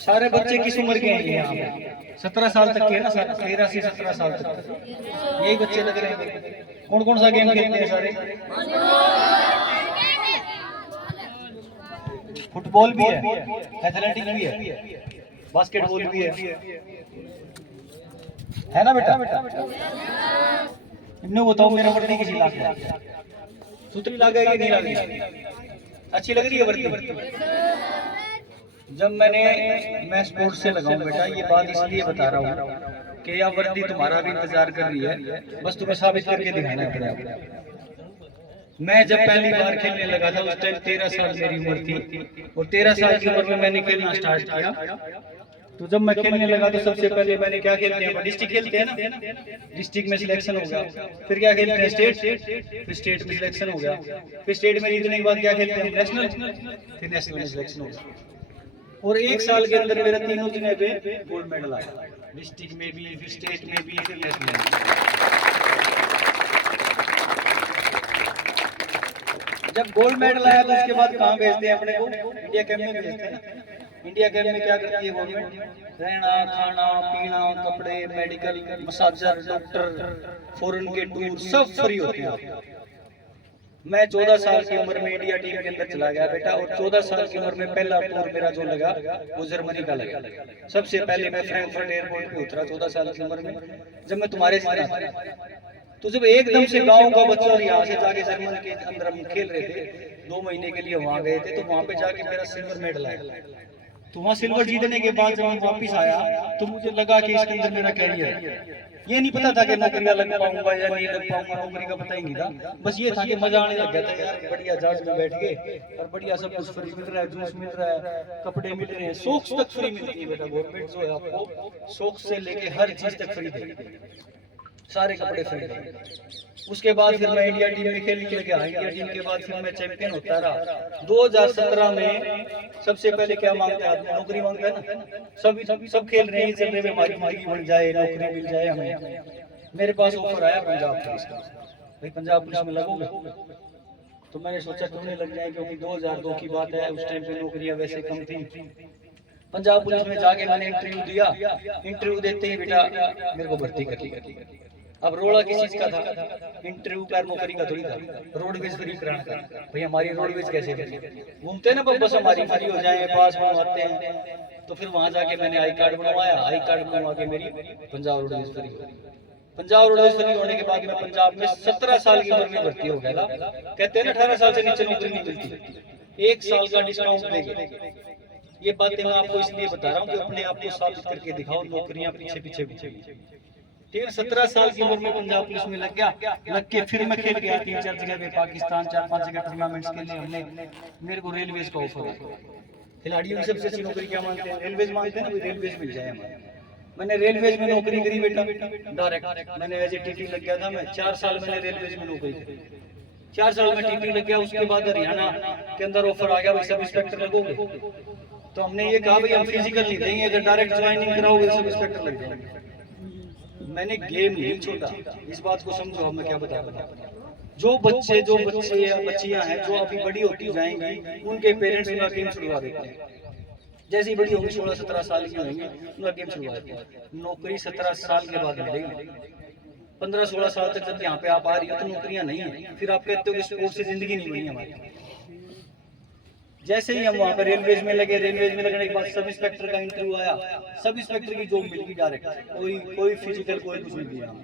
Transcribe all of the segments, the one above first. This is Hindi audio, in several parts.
सारे बच्चे किस उम्र के हैं यहाँ पे? 17 साल तक के है ना, 13 से 17 साल तक यही बच्चे लग रहे हैं। कौन कौन सा गेम खेलते हैं सारे? फुटबॉल भी है, एथलेटिक्स भी है, बास्केटबॉल भी है ना बेटा? इन्हें बताओ मेरा वर्दी किसी लाख है, सुतरी लाग गई नहीं लाग गई? अच्छी लग रही है वर्दी? जब मैं स्पोर्ट्स से लगाऊं बेटा, ये बात इसलिए बता रहा हूँ कि यह वर्दी तुम्हारा भी इंतजार कर रही है, बस तुम्हें साबित करके दिखाना है अपने। मैं जब पहली बार खेलने लगा था उस टाइम 13 साल मेरी उम्र थी, और 13 साल की उम्र में मैंने खेलना स्टार्ट किया। तो जब मैं खेलने लगा तो सबसे पहले मैंने क्या खेलते हैं, डिस्ट्रिक्ट खेलते हैं ना, डिस्ट्रिक्ट में सिलेक्शन हो गया। फिर क्या खेलते हैं, स्टेट, फिर स्टेट में सिलेक्शन हो गया। फिर स्टेट में जीतने के बाद क्या खेलते हैं, नेशनल, फिर नेशनल में सिलेक्शन हो गया। और एक साल के अंदर मेरा तीनों जगह पे गोल्ड मेडल आया, डिस्ट्रिक्ट में भी, फिर स्टेट में भी, फिर नेशनल में। जब गोल्ड मेडल आया तो उसके बाद कहाँ भेजते हैं अपने को, इंडिया कैंप में भेजते हैं ना। इंडिया कैंप में क्या करती है गवर्नमेंट, रहना खाना पीना कपड़े मेडिकल मसाजर डॉक्टर फॉरेन के टूर सब फ्री होते हैं। मैं 14 साल की उम्र में इंडिया टीम के अंदर चला गया बेटा, और 14 साल की उम्र में पहला टूर मेरा जो लगा वो जर्मनी का लगा। सबसे पहले मैं फ्रैंकफर्ट एयरपोर्ट पे उतरा 14 साल की उम्र में, जब मैं तुम्हारे साथ। तो जब एकदम से गांव का बच्चा और यहाँ से जाके जर्मन के अंदर हम खेल रहे थे, 2 महीने के लिए वहां गए थे, तो वहां पे जाके मेरा सिल्वर मेडल आया। तो वहाँ सिल्वर जीतने के बाद जब मैं वापिस आया तो मुझे लगा कि इसके अंदर मेरा कैरियर है। ये नहीं पता था कि नौकरियां लग पाऊंगा या नहीं लग पाऊंगा, नौकरी का पता ही नहीं था। बस ये था कि मजा आने लग गया था यार, बढ़िया जहाज में बैठ के और बढ़िया सब कुछ फ्री मिल रहा है, जूस मिल रहा है, कपड़े मिल रहे हैं, सॉक्स तक फ्री मिलती है बेटा। गवर्नमेंट जो है आपको सॉक्स से लेके हर चीज तक फ्री देगी, सारे कपड़े फ्री देगी। उसके बाद फिर मैं इंडिया टीम में खेलने लग गया। इंडिया टीम के बाद फिर मैं चैंपियन होता रहा। 2017 में सबसे पहले क्या मांगता है आदमी, नौकरी मांगता है ना। सब खेल रहे हैं, चल रहे हैं, हमारी जिंदगी बन जाए, नौकरी मिल जाए हमें। मेरे पास ऑफर आया पंजाब पुलिस का, भाई पंजाब पुलिस में लगोगे? तो मैंने सोचा क्यों नहीं लग जाए, क्योंकि 2002 की बात है, उस टाइम पे नौकरियां वैसे कम थी। पंजाब पुलिस में जाके मैंने इंटरव्यू दिया। इंटरव्यू देते ही बेटा मेरे को भर्ती कर लिया। अब रोड़ा किस चीज का था, इंटरव्यू का नौकरी का थोड़ी था, रोडवेज फ्री कराना था। भाई हमारी रोडवेज कैसे घूमते ना, बस हमारी फ्री हो जाए, पास बनवाते हैं। तो फिर वहां जाके मैंने आई कार्ड बनवाया, आई कार्ड बनवा के मेरी पंजाब रोडवेज फ्री हो गई। पंजाब रोडवेज फ्री होने के बाद मैं पंजाब में 17 साल की उम्र में भर्ती हो गया था। कहते हैं ना 18 साल से नीचे नौकरी नहीं मिलती, 1 साल का डिस्काउंट देंगे। ये बातें मैं आपको इसलिए बता रहा हूँ कि अपने आप को साबित करके दिखाओ, नौकरियां पीछे पीछे पीछे। ठीक है, 17 साल की उम्र में पंजाब पुलिस में लग गया। लग के फिर मैं खेल गया 3-4 जगह पे, पाकिस्तान 4-5 जगह टूर्नामेंट्स के लिए हमने। मेरे को रेलवेज का ऑफर है। खिलाड़ियों की सबसे अच्छी नौकरी क्या मानते हैं, रेलवेज मानते हैं ना, रेलवेज मिल जाए हमें। मैंने रेलवेज में नौकरी करी बेटा डायरेक्ट। मैंने एज ए टीटी लग गया था, मैं 4 साल मैंने रेलवेज में नौकरी करी। 4 साल में टीटी लग गया। उसके बाद हरियाणा के अंदर ऑफर आ गया, भाई सब इंस्पेक्टर लगोगे। तो हमने ये कहा भाई हम फिजिकल नहीं देंगे, अगर डायरेक्ट ज्वाइनिंग कराओगे सब इंस्पेक्टर लग जाएंगे। मैंने गेम नहीं छोड़ा, इस बात को समझो। हम मैं क्या बता रहा हूँ, जो बच्चे या बच्चियां हैं जो अभी बड़ी होती जाएंगी, उनके पेरेंट्स उनका गेम छुड़वा देते हैं। जैसी बड़ी होगी 16-17 साल की होंगी, उनका गेम छुड़वा देते हैं। नौकरी 17 साल के बाद मिलेगी। 15-16 साल तक जब यहाँ पे आप आ रही हो तो नौकरियां नहीं है, फिर आप कहते हो कि स्पोर्ट्स से जिंदगी नहीं बनी हमारी। जैसे ही हम वहाँ पर रेलवेज में लगे, रेलवेज में लगने के बाद सब इंस्पेक्टर का इंटरव्यू आया, सब इंस्पेक्टर की जॉब मिल गई डायरेक्ट, कोई फिजिकल कोई कुछ नहीं दिया।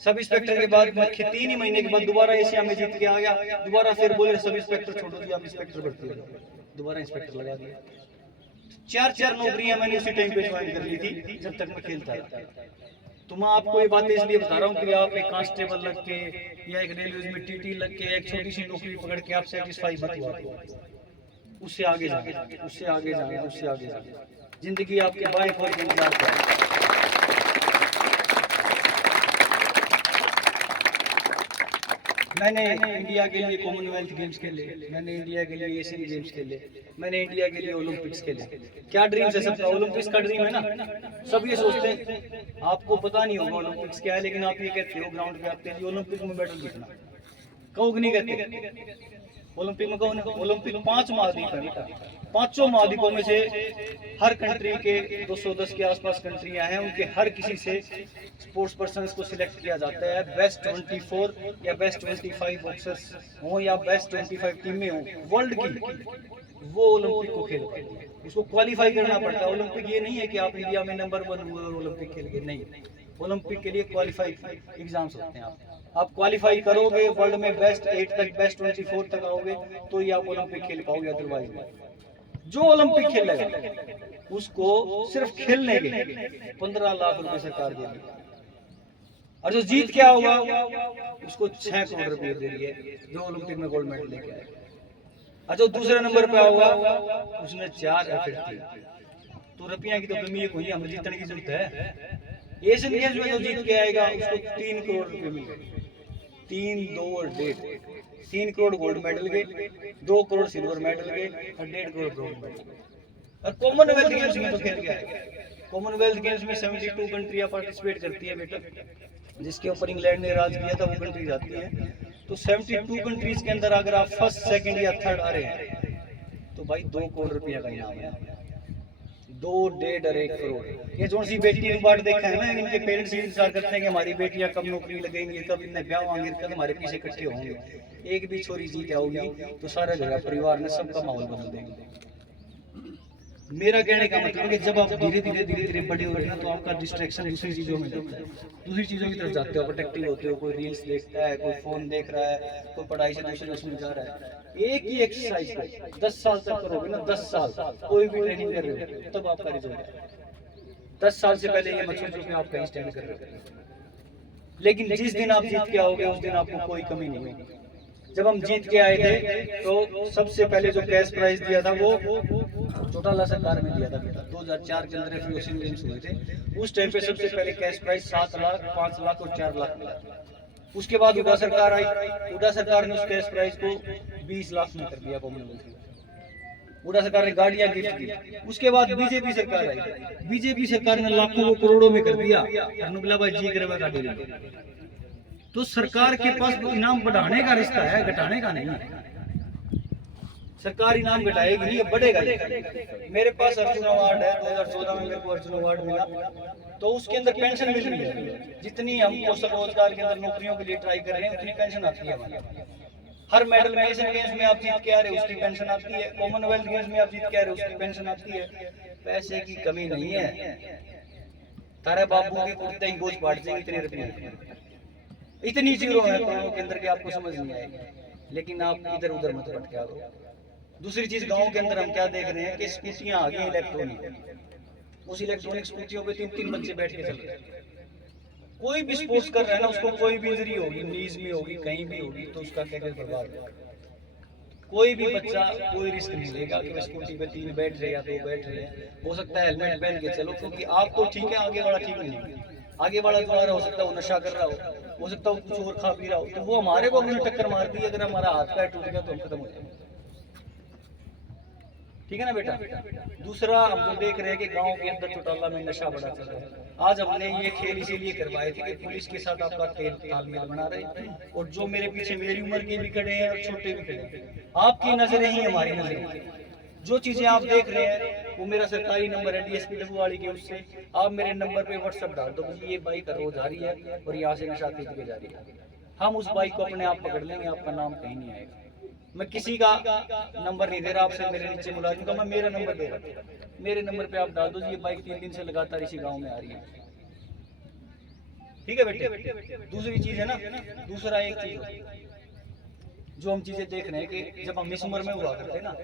सब इंस्पेक्टर के बाद मैं 3 ही महीने के बाद दोबारा एशिया में जीत के आ गया। दोबारा फिर बोले सब इंस्पेक्टर छोड़ दिया, आप इंस्पेक्टर भर्ती हो गए। दोबारा इंस्पेक्टर लगा दिया। 4 नौकरियां मैंने उसी टाइम पे ज्वाइन कर ली थी जब तक मैं खेलता था। तो मैं आपको ये बातें इसलिए बता रहा हूँ कि आप एक कांस्टेबल लग के या एक रेलवे में टीटी लग के एक छोटी सी नौकरी पकड़ के आप सेटिस्फाई मत हुआ। उससे आगे जाना, उससे आगे जाना, उससे आगे जाना। जिंदगी आपके बाएं खोल के इंतजार कर रही है। मैंने इंडिया के लिए कॉमनवेल्थ गेम्स खेले, मैंने इंडिया के लिए एशियन गेम्स खेले, मैंने इंडिया के लिए ओलंपिक्स खेले। क्या ड्रीम है सबका, ओलंपिक्स का ड्रीम है ना। सब ये सोचते हैं, आपको पता नहीं होगा ओलंपिक्स क्या है, लेकिन आप ये कहते हो ग्राउंड पे आते हैं ओलंपिक्स में मेडल जीतना। कहोगे नहीं कहते? ओलंपिक में कौन है? ओलंपिक 5 महाद्वीप है बेटा, 5 महाद्वीपों में से हर कंट्री के 210 के आसपास कंट्रियां हैं, उनके हर किसी से स्पोर्ट्स पर्सन को सिलेक्ट किया जाता है। बेस्ट 24 या बेस्ट 25 बॉक्सर्स हो या बेस्ट 25 टीमें हो वर्ल्ड की, वो ओलंपिक को खेलते हैं। उसको क्वालिफाई करना पड़ता है। ओलंपिक ये नहीं है कि आप इंडिया में नंबर 1 हुए और ओलंपिक खेल के, नहीं। ओलंपिक के लिए क्वालिफाई एग्जाम्स होते हैं। आप क्वालिफाई करोगे, वर्ल्ड में बेस्ट 8 तक, बेस्ट 24 तक आओगे तो ही आप ओलंपिक खेल पाओगे, अदरवाइज जो ओलंपिक खेलेगा उसको सिर्फ खेलने के 15 लाख रुपए सरकार देगी, और जो जीत क्या होगा उसको 6 करोड़ रुपए दे रही है, जो ओलंपिक में गोल्ड मेडल लेके आएगा। और जो दूसरे नंबर पे होगा उसने 4 या फिर 3, तो रुपया की तो कमी कोई, हमें जीतने की जरूरत है। एशियन गेम्स में जो जीत के आएगा उसको 3 करोड़ रुपए मिलेंगे, 3, 2 और 1.5, 3 करोड़ गोल्ड मेडल के, 2 करोड़ सिल्वर मेडल के और 1.5 करोड़ ब्रॉन्ज मेडल। और कॉमनवेल्थ गेम्स में तो खेल के आएगा। कॉमनवेल्थ गेम्स में 72 कंट्रियां पार्टिसिपेट करती है बेटा, जिसके ऊपर इंग्लैंड ने राज किया था वो कंट्री जाती है। तो 72 कंट्रीज के अंदर अगर आप फर्स्ट, सेकंड या थर्ड आ रहे हैं तो भाई 2 करोड़ रुपया का इनाम है। 2, 1.5 और 1 करोड़। ये जो सी बेटी बाट देखा है ना, इनके पेरेंट्स इंतजार करते हैं कि हमारी बेटियां कब नौकरी लगेंगी, कब इन्हें ब्याह होंगे, कब हमारे पीछे इकट्ठे होंगे। एक भी छोरी जीत आओगी तो सारा घर परिवार में सबका माहौल बदल देंगे। मेरा कहने का मतलब है कि जब आप धीरे धीरे बड़े हो रहे हैं तो आपका डिस्ट्रैक्शन दूसरी चीजों में जाता है, दूसरी चीजों की तरफ जाते हो, प्रोटेक्टिव होते हो। कोई रील्स देखता है, कोई फोन देख रहा है, कोई पढ़ाई से दूसरे उसमें जा रहा है। एक ही एक्सरसाइज को 10 साल तक करोगे ना, 10 साल कोई भी ट्रेनिंग कर रहे हो तब आपका रिजल्ट है। 10 साल से पहले ये मत सोचो कि आप कहीं स्टैंड कर रहे हो, लेकिन जिस दिन आप जीत के आओगे उस दिन आपको कोई कमी नहीं होगी। जब हम जीत के आए थे तो सबसे पहले जो कैश प्राइज दिया था वो चौटाला सरकार ने दिया था बेटा। 2004 के अंदर एफिलिएशन गेम्स हुए थे, उस टाइम पे सबसे पहले कैश प्राइज 7 लाख, 5 लाख और 4 लाख मिला। उसके बाद हुडा सरकार आई, हुडा सरकार ने उस कैश प्राइज को 20 लाख में कर दिया कॉमनवेल्थ। हुडा सरकार ने गाड़ियां गिफ्ट की। उसके बाद बीजेपी सरकार आई, बीजेपी सरकार ने लाखों को करोड़ों में कर दिया। भाई जी करे गाड़ी ले। तो सरकार के पास इनाम बढ़ाने का रिश्ता है, घटाने का नहीं है। सरकार इनाम घटाएगी नहीं, बढ़ेगा। मेरे पास अर्जुन अवार्ड है, 2014 में मेरे को अर्जुन अवार्ड मिला, तो उसके अंदर पेंशन मिल रही है। जितनी हम कौशल रोजगार के अंदर नौकरियों के लिए ट्राई कर रहे हैं उतनी पेंशन आती है हमारी। हर मेडल में, एशियन गेम्स में आप जीत के आ रहे हो उसकी पेंशन आती है, कॉमनवेल्थ गेम्स में आप जीत के आ रहे हो उसकी पेंशन आती है। पैसे की कमी नहीं है। तारा बाबू के कुर्ते ही गोश्त बांट देंगे, इतने रुपये, इतनी जीरो है करोड़ों के अंदर की आपको समझ नहीं आएगी। लेकिन आप इधर उधर मत भटका दो। दूसरी चीज, गांव के अंदर हम क्या देख रहे हैं कि स्कूटियां आ गई इलेक्ट्रॉनिक। उस इलेक्ट्रॉनिक स्कूटियों पे 3-3 बच्चे बैठ के चल रहे हैं। कोई भी स्पोर्ट्स कर रहा है ना, उसको कोई भी इंजरी होगी, नीज में होगी, कहीं भी होगी, तो उसका कैरियर बर्बाद है। कोई भी बच्चा कोई रिस्क नहीं लेगा कि मैं स्कूटी पे 3 बैठ रहे या 2 बैठ रहे हैं। हो सकता है हेलमेट पहन के चलो, क्योंकि आप तो ठीक है, आगे वाला ठीक नहीं है। आगे वाला जो आ रहा हो सकता है वो नशा कर रहा हो सकता है कुछ और खा पी रहा हो, तो वो हमारे को अगर टक्कर मार दी, अगर हमारा हाथ पैर टूट गया तो हम खत्म हो जाएंगे। ठीक है ना बेटा। दूसरा, हम जो देख रहे हैं कि गांव के अंदर चौटाला में नशा बड़ा चल रहा है। आज हमने ये खेल इसीलिए करवाए थे कि पुलिस के साथ आपका तालमेल बना रहे, और जो मेरे पीछे मेरी उम्र के भी खड़े हैं और छोटे भी खड़े हैं, आपकी नजरें ही हमारी नजरें। जो चीजें आप देख रहे हैं वो मेरा सरकारी नंबर है डीएसपी डबुवाड़ी के, उससे आप मेरे नंबर पे व्हाट्सएप डाल दो कि ये बाइक रोज आ रही है और यहाँ से नशा खरीद के जा रही है। हम उस बाइक को अपने आप पकड़ लेंगे, आपका नाम कहीं नहीं आएगा। मैं किसी का नंबर नहीं दे रहा आपसे, मेरे नीचे मुलाजिम का मैं मेरा नंबर दे रहा हूँ। मेरे नंबर पे आप डाल दो ये बाइक 3 दिन से लगातार इसी गाँव में आ रही है। ठीक है बेटे। दूसरी चीज है ना, दूसरा एक चीज जो हम चीजें देख रहे हैं कि जब हम इस उम्र में हुआ करते ना,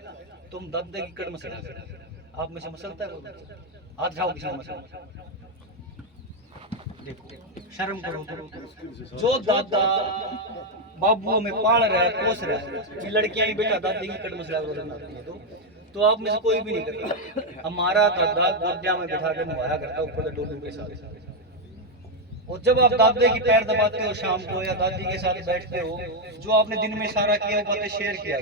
तो हम दादा की कड़ मसला करते। आप में से मसलता है वो? हाथ जाओ किसी मसला। देखो शर्म करो। जो दादा बाबू हमें पाल रहा है, पोस रहा है, ये लड़कियां ही बेटा दादी की कड़ मसला बनाती है, तो आप में से कोई भी नहीं करता। हमारा दादा गोदिया में बैठा कर नवाया करता ऊपर डोलू के साथ। और जब आप दादे की पैर दबाते हो शाम को या दादी के साथ बैठते हो, जो आपने दिन में सारा किया वो बातें शेयर किया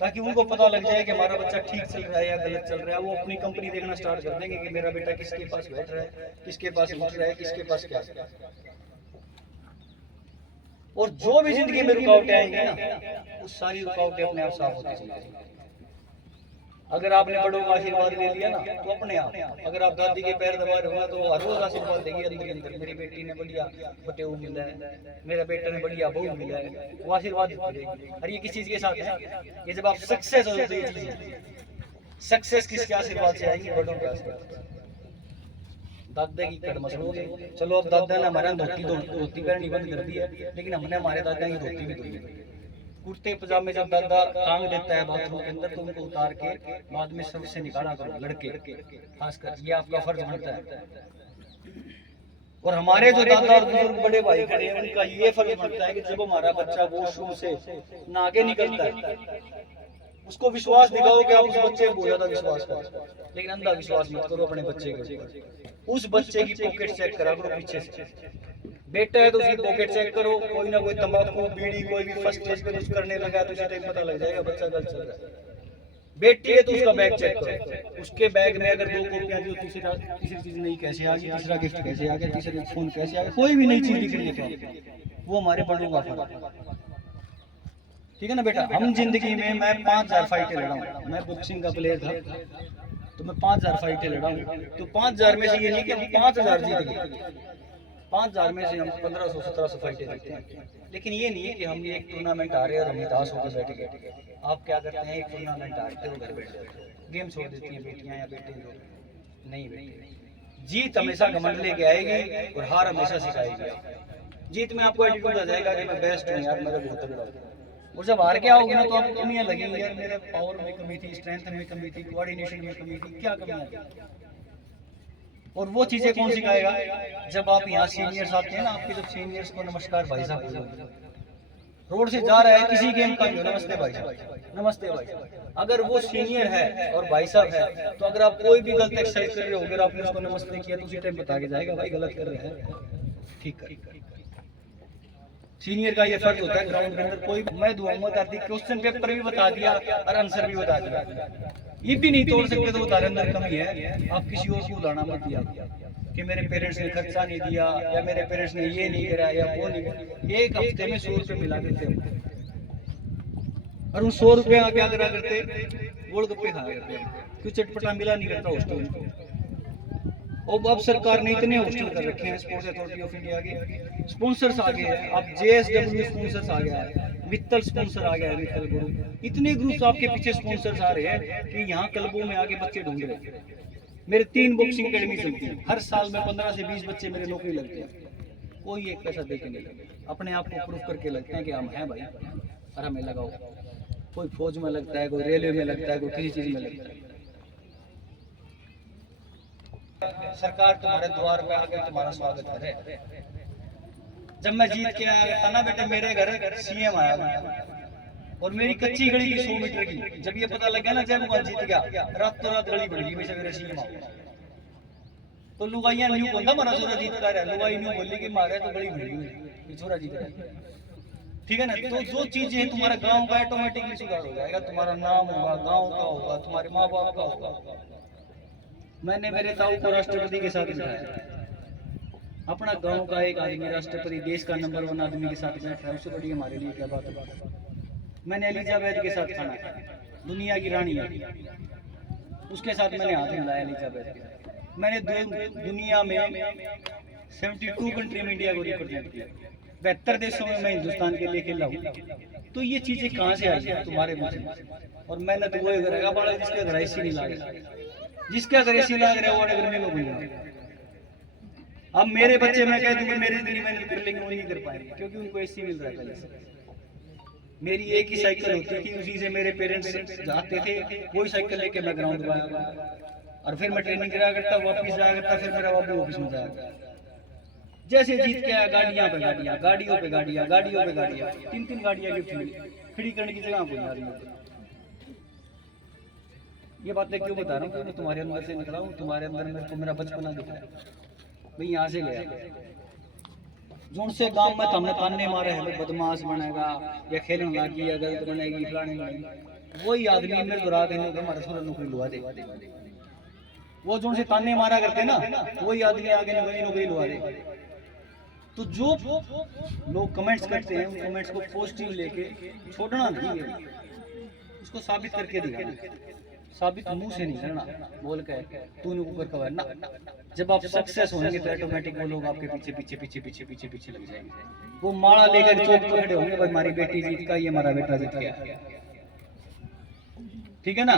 ताकि उनको पता लग जाए कि हमारा बच्चा ठीक चल रहा है या गलत चल रहा है। वो अपनी कंपनी देखना स्टार्ट कर देंगे कि मेरा बेटा किसके पास बैठ रहा है, किसके पास उठ रहा है, किसके पास क्या। और जो भी जिंदगी में रुकावटें आएंगी ना, वो सारी रुकावटें अपने आप साफ होती चली जाएंगी। अगर आपने बड़ों का आशीर्वाद ले लिया ना तो अपने आप, अगर आप दादी के पैर दबा रहे हो ना तो हर रोज आशीर्वाद देगी अंदर के अंदर, मेरी बेटी ने बढ़िया बटेऊ मिला है, मेरा बेटा ने बढ़िया बहू मिला है, वो आशीर्वाद देगी। और ये किस चीज के साथ है? ये जब आप सक्सेस हो जाते हैं, सक्सेस किसके आशीर्वाद से आएगी? बड़ों के आशीर्वाद। दादा की कड़ मसलोगे, चलो अब दादा ने हमारा धोती पहननी बंद कर दी है, लेकिन हमने हमारे दादा की धोती भी धोई है। कुर्ते पजामे जब दादा टांग देता है बाथरूम के अंदर तो उनको उतार के बाद में सबसे निकाला करो, लड़के खासकर, ये आपका फर्ज बनता है। और हमारे जो दादा और बुजुर्ग बड़े भाई खड़े हैं, उनका ये फर्ज बनता है कि जब हमारा बच्चा वॉशरूम से नहा के निकलता है, उसको विश्वास दिखाओ कि आप उस बच्चे को बहुत ज्यादा विश्वास करो, लेकिन अंधा विश्वास मत करो अपने बच्चे के ऊपर। उस बच्चे की पॉकेट चेक करा करो पीछे से, बेटा है तो उसकी पॉकेट चेक करो, कोई ना कोई तंबाकू बीड़ी कोई भी फर्स्ट स्टेज पे कुछ करने लगा तो उसे पता लग जाएगा बच्चा गलत चल रहा है। बेटी है तो उसका बैग चेक करो, उसके बैग में अगर 2 कॉपियां थी, तीसरी चीज नहीं कैसे आ गई, तीसरा गिफ्ट कैसे आ गया, तीसरा फोन कैसे आ गया, कोई भी नई चीज दिख रही है, वो हमारे बड़ों का फर्ज है। ठीक है ना बेटा? हम जिंदगी में, मैं 5000 फाइटें लड़ा हूँ, मैं बॉक्सिंग का प्लेयर था तो मैं 5000 फाइटें लड़ा हूँ, तो 5000 में से ये नहीं कि हम 5000 जीत गए, 5000 में से हम 1500-1700 फाइटें जीते हैं। लेकिन ये नहीं है कि हम एक टूर्नामेंट आ रहे हैं और हम दास होकर बैठ गए। आप क्या करते हैं, एक टूर्नामेंट हारते हो घर बैठ जाते हो, गेम छोड़ देती हैं बेटियां या बेटे लोग। नहीं बेटे, जीत हमेशा घमंड लेके आएगी और हार हमेशा सिखाएगी। जीत में आपको एटीट्यूड आ जाएगा कि मैं बेस्ट हूँ यार, मैं बहुत तगड़ा हूँ। और जब हार के आओगे ना तो आपको कमियां लगेंगी, यार मेरे पावर में कमी थी, स्ट्रेंथ में कमी थी, कोऑर्डिनेशन में कमी थी, क्या कमियां थी। और वो चीजें कौन सिखाएगा? जब आप यहाँ सीनियर्स आते हैं ना, आपके जब सीनियर्स को नमस्कार भाई साहब बोलोगे, रोड से जा रहा है किसी गेम का, नमस्ते भाई साहब, नमस्ते भाई साहब। अगर वो सीनियर है और भाई साहब है तो अगर आप कोई भी गलत एक्सरसाइज कर रहे हो, अगर आपने उसको नमस्ते किया तो उसी टाइम बता के जाएगा भाई गलत कर रहे हैं, ठीक कर। सीनियर का ये फर्ज होता है ग्राउंड के अंदर, कोई मैं दुआ मत आती, क्वेश्चन पेपर भी बता दिया और आंसर भी बता दिया, ये भी नहीं तोड़ सकते तो तारे अंदर कमी है। आप किसी और को उदाहरण मत दिया कि मेरे पेरेंट्स ने खर्चा नहीं दिया या मेरे पेरेंट्स ने ये नहीं करा या वो नहीं करा। एक हफ्ते में 100 रुपये मिला करते और उन 100 रुपये क्या करा करते, गोलगप्पे खाया करते, क्यों चटपटा मिला नहीं करता हॉस्टल में। और अब सरकार ने इतने हॉस्टल कर रखे हैं, स्पोर्ट्स अथॉरिटी ऑफ इंडिया के स्पॉन्सर्स आ गए हैं, अब JSW स्पॉन्सर्स आ गया है, मित्तल स्पॉन्सर आ गया है, मित्तल ग्रुप, इतने ग्रुप्स आपके पीछे स्पॉन्सर्स आ रहे हैं कि यहाँ क्लबों में आके बच्चे ढूंढ रहे हैं। मेरे 3 बॉक्सिंग अकेडमी चलती है, हर साल में 15 से 20 बच्चे मेरे नौकरी लगते हैं, कोई एक पैसा दे के नहीं लगते, अपने आप को प्रूफ करके लगते हैं कि हम हैं भाई और हमें लगाओ। कोई फौज में लगता है, कोई रेलवे में लगता है, कोई किसी चीज में लगता है। सरकार तुम्हारे द्वार पे आकर तुम्हारा स्वागत करे। जब मैं जीत के आया था ना बेटे, मेरे घर CM आया और मेरी कच्ची गली की 100 मीटर की, जब ये पता लगा ना जब मैं जीत गया, रातों रात गली बन गई वैसे मेरे CM आ। तो लुगाइया न्यू बोलता मारा छोरा जीत कर है, लुगाई न्यू बोली कि मारे तो गली बन गई, छोरा जीत रहा है, ठीक है ना। तो जो चीजें तुम्हारे गांव का ऑटोमेटिकली सुधार हो जाएगा, तुम्हारा नाम होगा, गांव का होगा, तुम्हारे माँ बाप का होगा। मैंने मेरे ताऊ को राष्ट्रपति के साथ बिठाया, अपना गांव का एक आदमी राष्ट्रपति, देश का नंबर 1 आदमी के साथ बैठ रहा है, उससे बड़ी हमारे लिए क्या बात है। मैंने एलिजाबेथ के साथ खाना खाया, दुनिया की रानी है, उसके साथ मैंने हाथ मिलाया एलिजाबेथ के साथ। मैंने दुनिया में 72 कंट्री में इंडिया को रिप्रेजेंट किया, 72 देशों में मैं हिंदुस्तान के लिए खेला हूँ। तो ये चीजें कहाँ से आई है? तुम्हारे मुझे। और मेहनत वो करेगा बड़ा जिसके घर ऐसी नहीं लागे, जिसके अगर ऐसी लाग रहा है वो गर्मी में भूल जाए। अब मेरे बच्चे मैं कह दूंगा मेरी जिंदगी में कर लेंगे, वो नहीं कर पाएंगे क्योंकि उनको एसी मिल रहा है पहले से। मेरी एक ही साइकिल होती थी, उसी से मेरे पेरेंट्स जाते थे, वही साइकिल लेके मैं ग्राउंड में आया और फिर मैं ट्रेनिंग कराया करता, वापस जाया करता, फिर मेरा बाबू ऑफिस में जाया। जैसे जीत के आया, गाड़ियां पे गाड़ियां, गाड़ियों पे गाड़ियां, गाड़ियों पे गाड़ियां, 3-3 गाड़ियां गिफ्ट मिली, खड़ी करने की जगह कोई आदमी। ये बातें क्यों बता रहा हूँ? मैं तुम्हारे अंदर से निकला हूँ, तुम्हारे अंदर मेरे को मेरा बचपना दिख रहा है भाई, यहाँ से गया जोन से गांव में हमने ताने मारे हैं, बदमाश बनेगा या खेलने लगी या गलत बनेगी फलाने बनेगी, वही आदमी मेरे को रात हमारा सूरज नौकरी लुआ दे। वो जोन से ताने मारा करते ना, वही आदमी आगे नौकरी लुआ दे। तो जो लोग कमेंट्स करते हैं उन कमेंट्स को पॉजिटिव लेके छोड़ना नहीं है, उसको साबित करके दिखाना। साबित मुंह से नहीं करना, बोल के तूने ऊपर कवर ना। जब आप सक्सेस होंगे तो ऑटोमेटिक वो लोग आपके पीछे पीछे पीछे पीछे पीछे पीछे लग जाएंगे। वो माला लेकर चौक पर खड़े होंगे, भाई हमारी बेटी जीत का, ये हमारा बेटा जीत गया। ठीक है ना।